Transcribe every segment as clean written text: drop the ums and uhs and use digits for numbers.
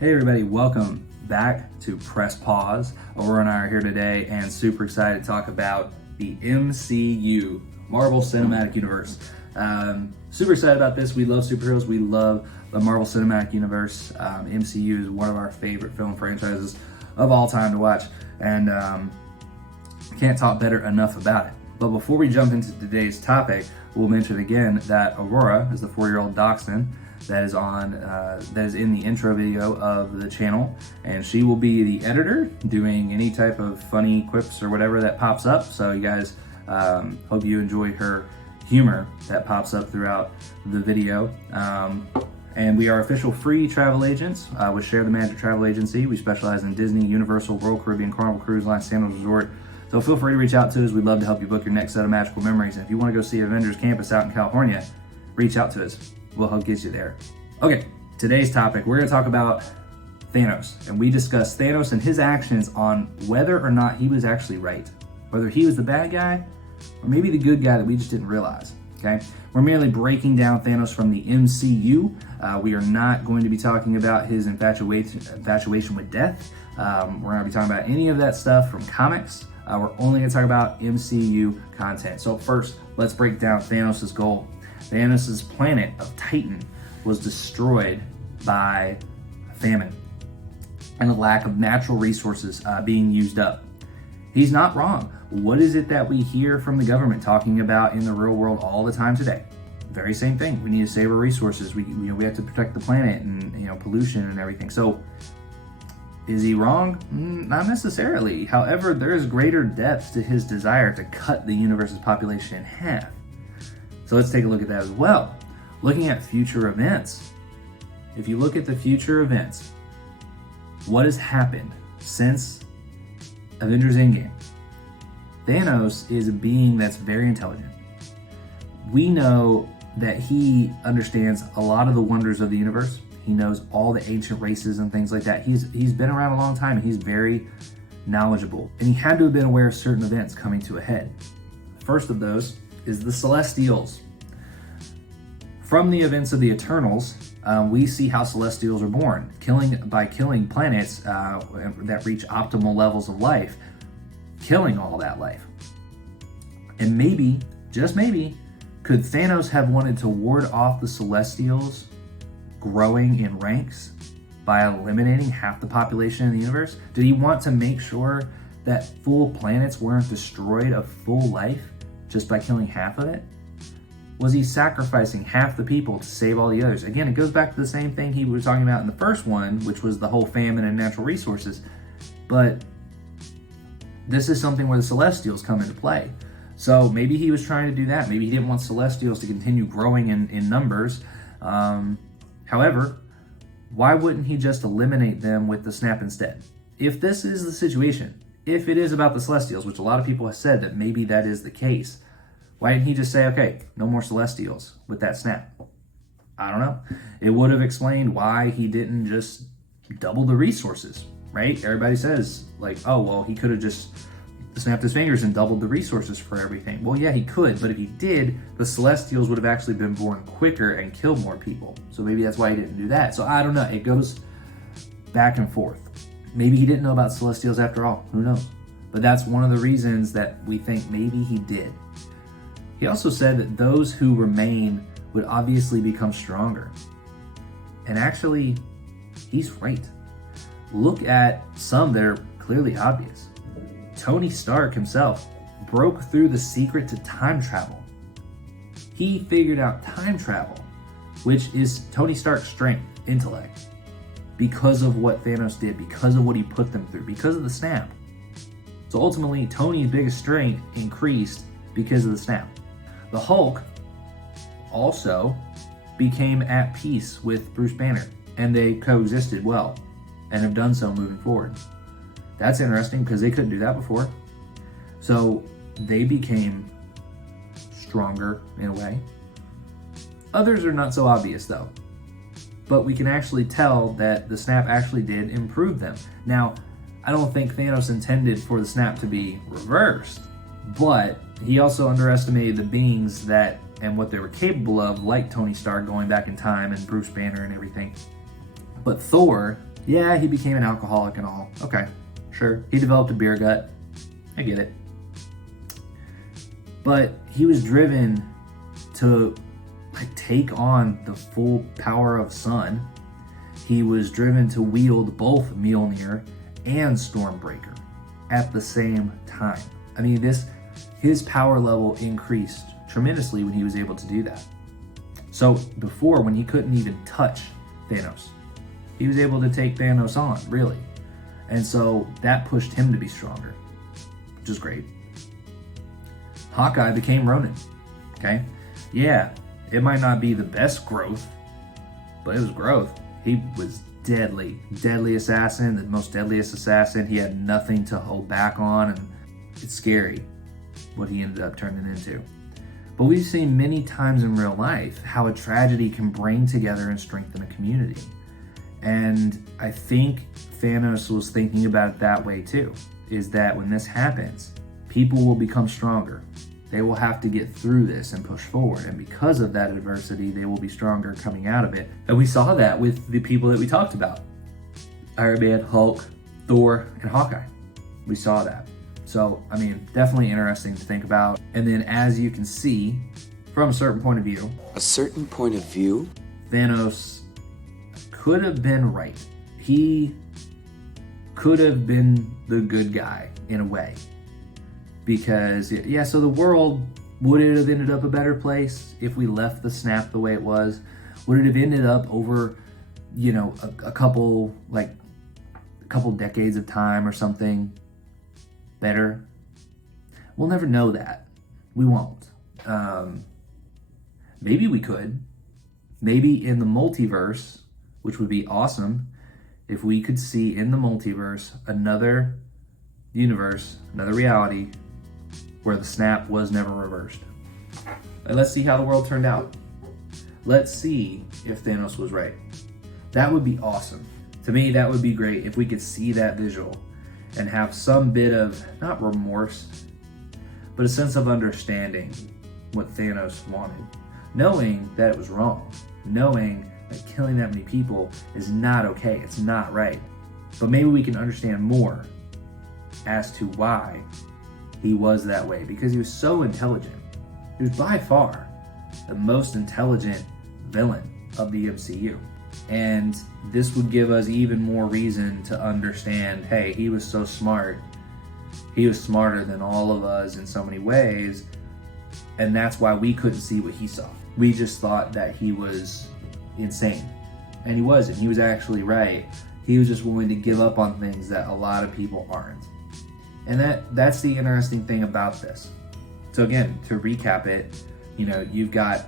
Hey everybody, welcome back to Press Pause. Aurora and I are here today and super excited to talk about the MCU, Marvel Cinematic Universe. Super excited about this. We love superheroes. We love the Marvel Cinematic Universe. MCU is one of our favorite film franchises of all time to watch, and can't talk better enough about it. But before we jump into today's topic, we'll mention again that Aurora is the 4-year-old dachshund that is in the intro video of the channel, and she will be the editor, doing any type of funny quips or whatever that pops up. So you guys, hope you enjoy her humor that pops up throughout the video. And we are official free travel agents with Share the Magic Travel Agency. We specialize in Disney, Universal, Royal Caribbean, Carnival Cruise Line, Thanos Resort. So feel free to reach out to us. We'd love to help you book your next set of magical memories. And if you want to go see Avengers Campus out in California, reach out to us. We'll help get you there. Okay, today's topic, we're going to talk about Thanos. And we discuss Thanos and his actions on whether or not he was actually right. Whether he was the bad guy or maybe the good guy that we just didn't realize. Okay, we're merely breaking down Thanos from the MCU. We are not going to be talking about his infatuation with death. We're going to be talking about any of that stuff from comics. We're only going to talk about MCU content. So first, let's break down Thanos' goal. Thanos' planet of Titan was destroyed by famine and a lack of natural resources being used up. He's not wrong. What is it that we hear from the government talking about in the real world all the time today? Very same thing. We need to save our resources. We have to protect the planet and pollution and everything. So is he wrong? Not necessarily. However, there is greater depth to his desire to cut the universe's population in half. So let's take a look at that as well. Looking at future events. If you look at the future events, what has happened since Avengers Endgame? Thanos is a being that's very intelligent. We know that he understands a lot of the wonders of the universe. He knows all the ancient races and things like that. He's been around a long time, and he's very knowledgeable. And he had to have been aware of certain events coming to a head. First of those is the Celestials. From the events of the Eternals, we see how Celestials are born, by killing planets that reach optimal levels of life, killing all that life. And maybe, just maybe, could Thanos have wanted to ward off the Celestials growing in ranks by eliminating half the population in the universe? Did he want to make sure that full planets weren't destroyed of full life just by killing half of it? Was he sacrificing half the people to save all the others? Again, it goes back to the same thing he was talking about in the first one, which was the whole famine and natural resources. But this is something where the Celestials come into play. So maybe he was trying to do that. Maybe he didn't want Celestials to continue growing in numbers. However, why wouldn't he just eliminate them with the snap instead? If this is the situation, if it is about the Celestials, which a lot of people have said that maybe that is the case, why didn't he just say, okay, no more Celestials with that snap? I don't know. It would have explained why he didn't just double the resources, right? Everybody says, like, oh, well, he could have just snapped his fingers and doubled the resources for everything. Well, yeah, he could, but if he did, the Celestials would have actually been born quicker and killed more people. So maybe that's why he didn't do that. So I don't know. It goes back and forth. Maybe he didn't know about Celestials after all. Who knows? But that's one of the reasons that we think maybe he did. He also said that those who remain would obviously become stronger. And actually, he's right. Look at some that are clearly obvious. Tony Stark himself broke through the secret to time travel. He figured out time travel, which is Tony Stark's strength, intellect, because of what Thanos did, because of what he put them through, because of the snap. So ultimately, Tony's biggest strength increased because of the snap. The Hulk also became at peace with Bruce Banner, and they coexisted well and have done so moving forward. That's interesting because they couldn't do that before. So they became stronger in a way. Others are not so obvious though, but we can actually tell that the snap actually did improve them. Now, I don't think Thanos intended for the snap to be reversed, but he also underestimated the beings that and what they were capable of, like Tony Stark going back in time and Bruce Banner and everything. But Thor Yeah, he became an alcoholic and all. Okay, sure. He developed a beer gut. I get it. But he was driven to take on the full power of Sun. He was driven to wield both Mjolnir and Stormbreaker at the same time. I mean, his power level increased tremendously when he was able to do that. So before, when he couldn't even touch Thanos, he was able to take Thanos on, really. And so that pushed him to be stronger, which is great. Hawkeye became Ronin, okay? Yeah, it might not be the best growth, but it was growth. He was deadly assassin, the most deadliest assassin. He had nothing to hold back on, and it's scary what he ended up turning into. But we've seen many times in real life how a tragedy can bring together and strengthen a community. And I think Thanos was thinking about it that way too, is that when this happens, people will become stronger. They will have to get through this and push forward. And because of that adversity, they will be stronger coming out of it. And we saw that with the people that we talked about. Iron Man, Hulk, Thor, and Hawkeye. We saw that. So, I mean, definitely interesting to think about. And then as you can see, from a certain point of view. A certain point of view? Thanos could have been right. He could have been the good guy in a way. Because, yeah, so the world, would it have ended up a better place if we left the snap the way it was? Would it have ended up over, a couple decades of time or something better? We'll never know that. We won't. Maybe we could. Maybe in the multiverse, which would be awesome, if we could see in the multiverse another universe, another reality, where the snap was never reversed. And let's see how the world turned out. Let's see if Thanos was right. That would be awesome. To me, that would be great if we could see that visual and have some bit of, not remorse, but a sense of understanding what Thanos wanted. Knowing that it was wrong. Knowing that killing that many people is not okay. It's not right. But maybe we can understand more as to why he was that way, because he was so intelligent. He was by far the most intelligent villain of the MCU. And this would give us even more reason to understand, hey, he was so smart. He was smarter than all of us in so many ways. And that's why we couldn't see what he saw. We just thought that he was insane. And he wasn't. He was actually right. He was just willing to give up on things that a lot of people aren't. And that's the interesting thing about this. So again, to recap it, you've got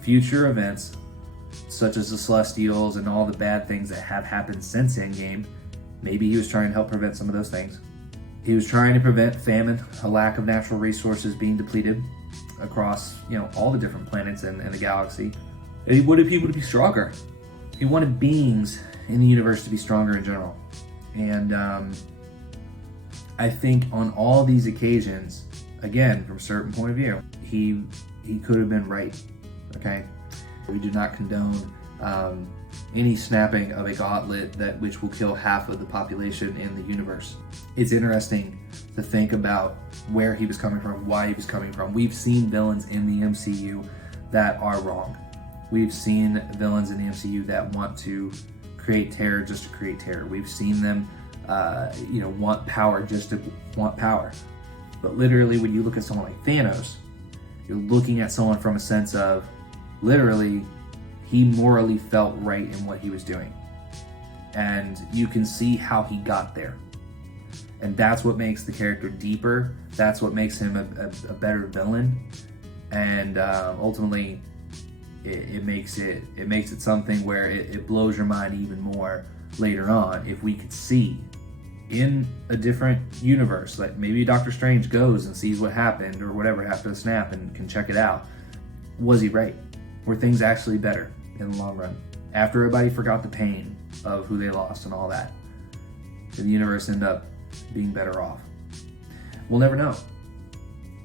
future events such as the Celestials and all the bad things that have happened since Endgame. Maybe he was trying to help prevent some of those things. He was trying to prevent famine, a lack of natural resources being depleted across, all the different planets in the galaxy. And he wanted people to be stronger. He wanted beings in the universe to be stronger in general. And I think on all these occasions, again, from a certain point of view, he could have been right, okay? We do not condone any snapping of a gauntlet which will kill half of the population in the universe. It's interesting to think about where he was coming from, why he was coming from. We've seen villains in the MCU that are wrong. We've seen villains in the MCU that want to create terror just to create terror. We've seen them want power just to want power. But literally, when you look at someone like Thanos, you're looking at someone from a sense of, literally, he morally felt right in what he was doing. And you can see how he got there. And that's what makes the character deeper. That's what makes him a better villain. And ultimately, it makes it something where it blows your mind even more later on if we could see in a different universe, like maybe Doctor Strange goes and sees what happened or whatever after the snap and can check it out. Was he right? Were things actually better in the long run? After everybody forgot the pain of who they lost and all that, did the universe end up being better off? We'll never know.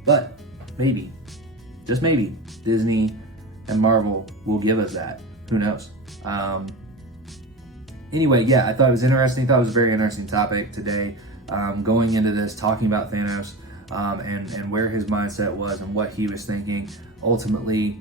But maybe, just maybe, Disney and Marvel will give us that. Who knows? Anyway, yeah, I thought it was interesting. I thought it was a very interesting topic today, going into this, talking about Thanos, and where his mindset was and what he was thinking. Ultimately,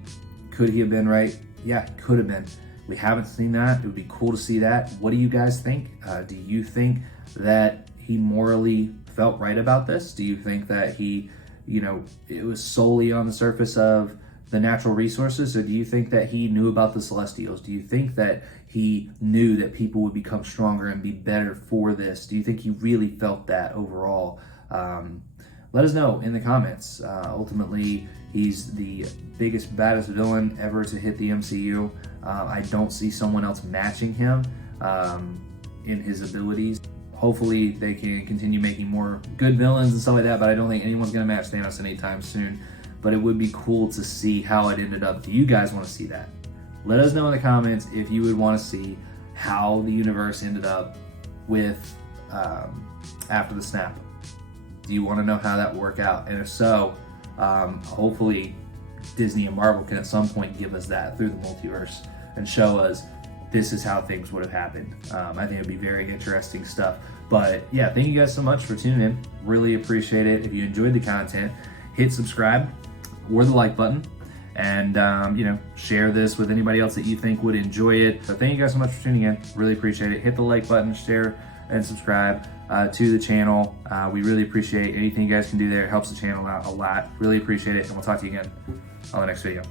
could he have been right? Yeah, could have been. We haven't seen that. It would be cool to see that. What do you guys think? Do you think that he morally felt right about this? Do you think that he, it was solely on the surface of the natural resources, or do you think that he knew about the Celestials? Do you think that he knew that people would become stronger and be better for this? Do you think he really felt that overall? Let us know in the comments. Ultimately, he's the biggest, baddest villain ever to hit the MCU. I don't see someone else matching him in his abilities. Hopefully, they can continue making more good villains and stuff like that, but I don't think anyone's going to match Thanos anytime soon. But it would be cool to see how it ended up. Do you guys want to see that? Let us know in the comments if you would want to see how the universe ended up with after the snap. Do you want to know how that would work out? And if so, hopefully Disney and Marvel can at some point give us that through the multiverse and show us this is how things would have happened. I think it'd be very interesting stuff. But yeah, thank you guys so much for tuning in. Really appreciate it. If you enjoyed the content, hit subscribe or the like button, and share this with anybody else that you think would enjoy it. So thank you guys so much for tuning in. Really appreciate it. Hit the like button, share, and subscribe to the channel. We really appreciate anything you guys can do there. It helps the channel out a lot. Really appreciate it, and we'll talk to you again on the next video.